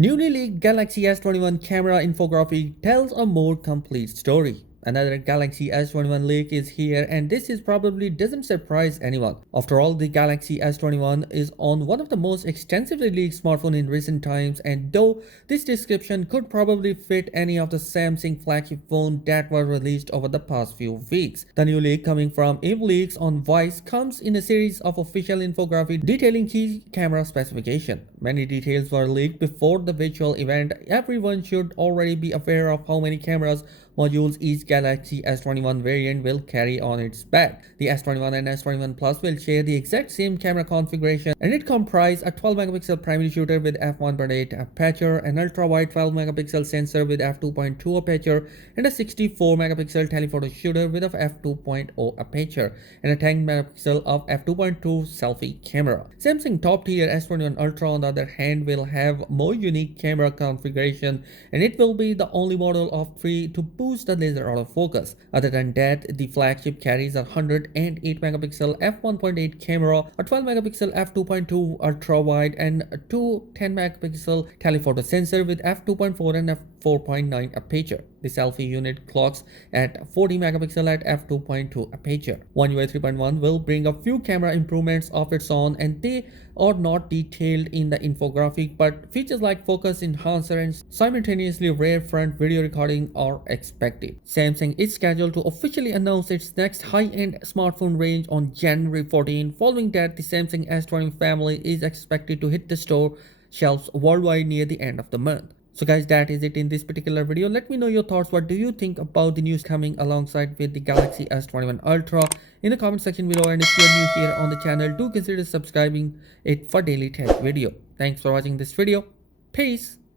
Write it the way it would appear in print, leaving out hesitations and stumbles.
Newly leaked Galaxy S21 camera infographic tells a more complete story. Another Galaxy S21 leak is here, and this is probably doesn't surprise anyone. After all, the Galaxy S21 is on one of the most extensively leaked smartphones in recent times, and though this description could probably fit any of the Samsung flagship phone that were released over the past few weeks. The new leak coming from EVLeaks on Vice comes in a series of official infographics detailing key camera specification. Many details were leaked before the virtual event. Everyone should already be aware of how many cameras modules each Galaxy S21 variant will carry on its back. The S21 and S21 Plus will share the exact same camera configuration, and it comprises a 12 megapixel primary shooter with f1.8 aperture, an ultra-wide 12 megapixel sensor with f2.2 aperture, and a 64 megapixel telephoto shooter with a f2.0 aperture, and a 10 megapixel of f2.2 selfie camera. Samsung top-tier S21 Ultra, on the other hand, will have more unique camera configuration, and it will be the only model of three to boost the laser autofocus. Other than that, the flagship carries a 108 megapixel f1.8 camera, a 12 megapixel f2.2 ultra wide, and two 10 megapixel telephoto sensor with f2.4 and f4.9 aperture. The selfie unit clocks at 40 megapixel at f2.2 aperture. One UI 3.1 will bring a few camera improvements of its own, and they are not detailed in the infographic, but features like focus enhancer and simultaneously rear front video recording are expected. Samsung is scheduled to officially announce its next high-end smartphone range on January 14. Following that, the Samsung S20 family is expected to hit the store shelves worldwide near the end of the month. So guys, that is it in this particular video. Let me know your thoughts. What do you think about the news coming alongside with the Galaxy S21 Ultra in the comment section below, and if you are new here on the channel, do consider subscribing it for daily tech video. Thanks for watching this video. Peace.